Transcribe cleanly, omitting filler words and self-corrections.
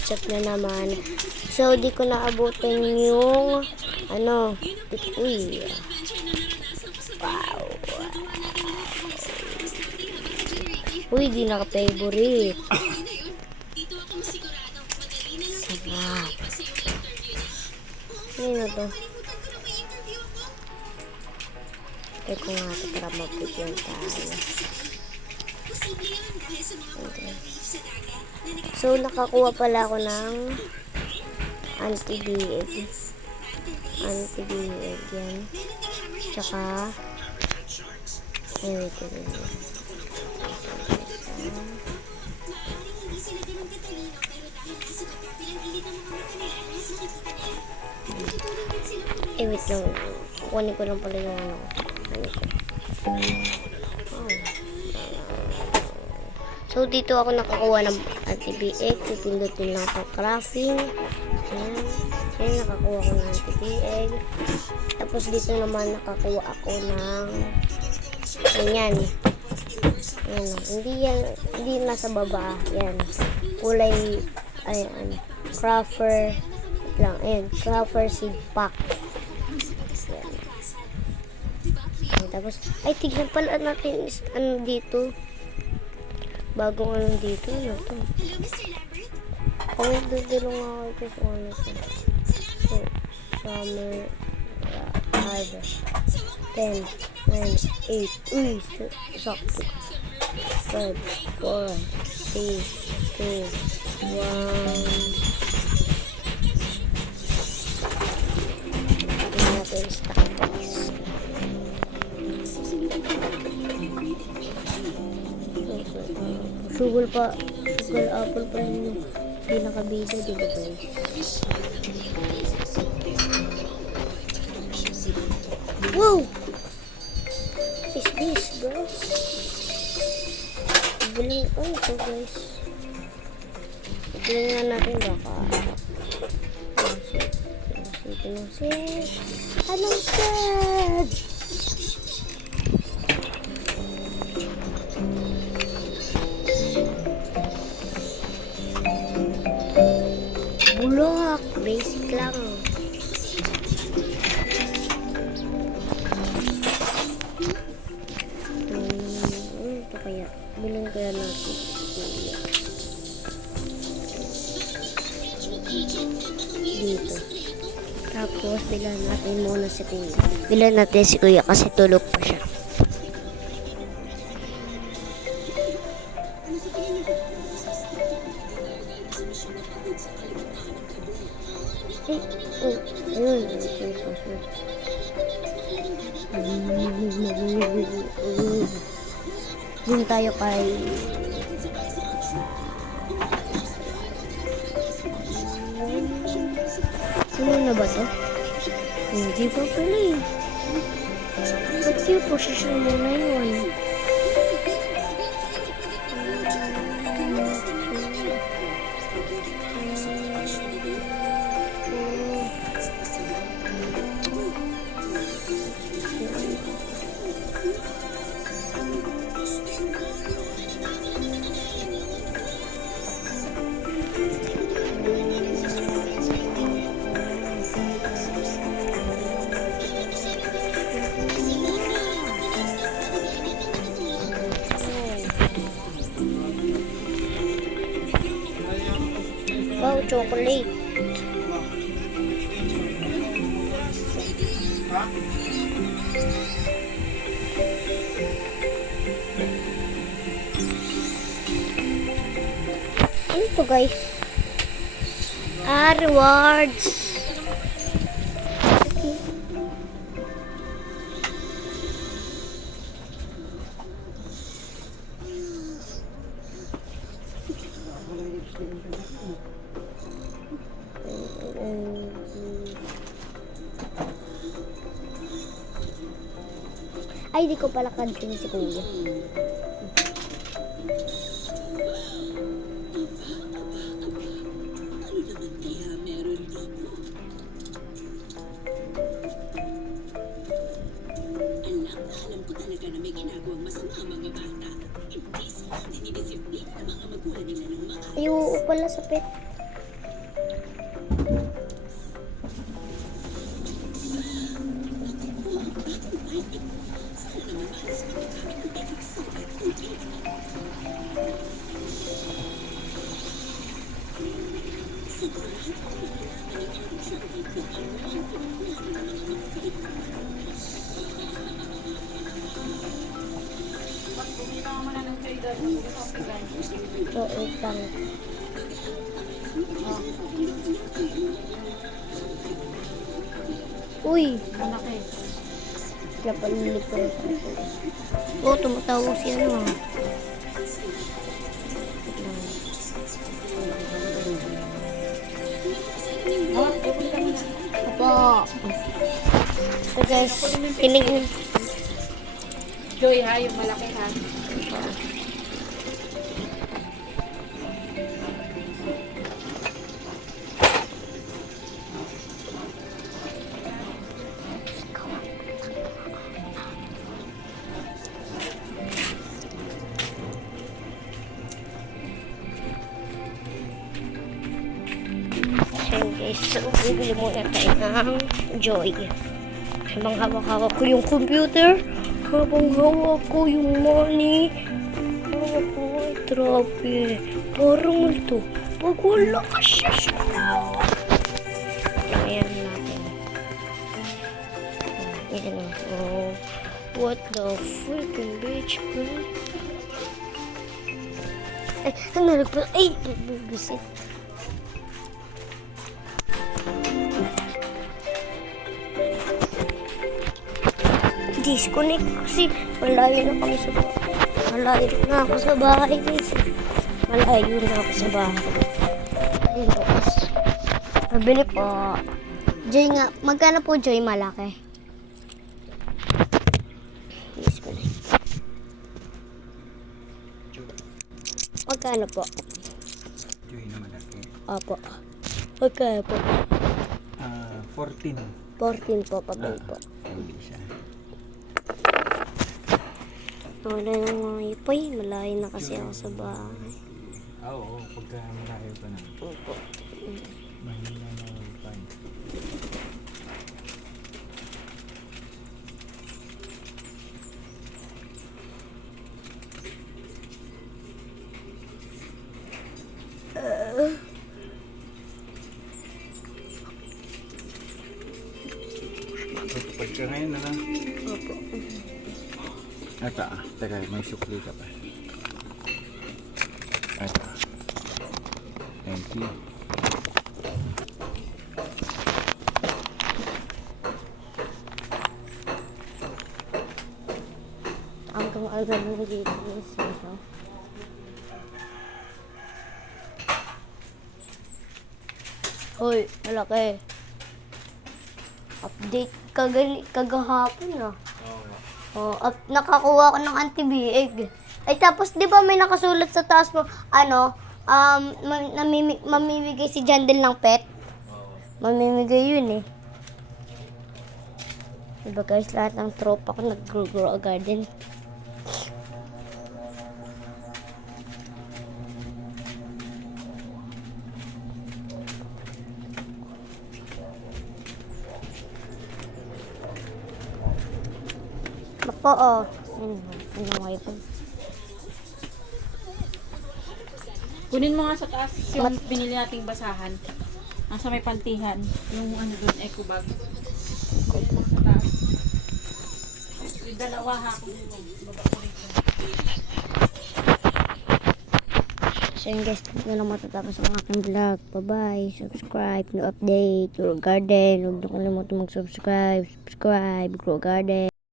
chat na naman. So, di ko naabutin yung, ano, uy. Wow. Uy, di naka-favorite. Sarap. Ano na to? Try ko nga ito para mapigyan tayo. Okay. So, nakakuha pala ako ng anti-bieg. Anti-bieg yan. Tsaka, wait. Wait lang. Kukunin ko lang pala yung ano. So, dito ako nakakuha ng anti-bieg. Pipindutin lang sa crafting. Ayan. Ayan, nakakuha ko ng anti-bieg. Tapos, dito naman nakakuha ako ng ganyan. Ayan. Hindi nasa baba. Ayan. Kulay, ayan. Crafter lang. Ayan. Crafter seed pack. Ayan. Tapos, ay, tignan pala natin ano dito. Bagong ano dito. Ano to? Kung dudulong ako ito sa ano to. So, summer harvest. 10, 9, 8. Uy, sakto. 5, 4, 3, 2, 1. Tingnan natin yung stock box. Sugar apple pa rin yung pinakabida, diba guys? Wow! What is this, bro? Bilang, oh ito guys. Bilang nga natin baka. Anong set? Anong set? Bulok, basic lang. Ito kaya, bilang kaya natin. Dito. Tapos, bilang natin muna si kuya. Bilang natin si kuya kasi tulog pa siya. Ayun. Dun tayo kay ano na ba to? Hindi pa pala eh. Ba't yung position mo na yun? Wow, chocolate. Ano to guys? Rewards. Ay, di ko pala kantin si kuya. Alam ko talaga na may ginagawang masama ang mga bata. Hindi sila dinidisiplina ng mga magulang nila ng maayos. Ay, oo pala sa pet. Sana naman maalis kami gamit ang aking super tubig. Sigurado kung nalaman ni Enjoy kung ano ang pinagplano ng mga magkaiba. So, utang. Uy! Malaki. Napalilip ko rin. Oh, tumatawag si ano ah. Apo. So guys, tinig Joy ha, yung malaki ha. Ayan guys, so bibili muna tayo ng Joy. Habang hawak-hawak ko yung computer, habang hawak ko yung money, hawak ko ay grabe. Parang multo. Pag wala ka siya ayan natin. Ayan o. Oh, what the freaking bitch, bro? Ay, ang nalagpas. Ay, nagbibisit. Disconnect kasi malayo na kami sa bahay. Malayo na ako sa bahay guys. Malayo na ako sa bahay. Ayun guys. Pabili po. Joy nga. Magkano po Joy malaki? Disconnect. Magkano po? Joy na malaki. Opo. Magkano po? 14. 14 po. Pabili po. Hindi siya. Wala nang mga ipoy. Malayo na kasi ako sa bahay. Oo, pagka malayo pa na. Opo. Mahina na pa. Tutupad ka ngayon na lang. Opo. Ito teka, may sukli ka pa. Ito. Thank you. Hanggang agad na dito sa ito. Hoy, malaki. Update kagahapon ah. Oh, nakakuha ko ng anti-biig. Ay tapos 'di ba may nakasulat sa taas mo mamimigay si Jandel ng pet? Mamimigay yun eh. Diba guys, lahat ng tropa ko nag-grow a garden. Bako oh. Ano nga ito? Kunin mo nga sa taas yung binili nating basahan. Nasa may pantihan. Yung ano doon, eco bag. Kunin mo sa taas. Yung dalawa ha. Kunin mo. Baba ko rin. So yun guys, na lang matatapos ang aking vlog. Bye-bye. Subscribe, no update, Grow Garden. Huwag na kalimutan mag-subscribe. Subscribe, Grow Garden.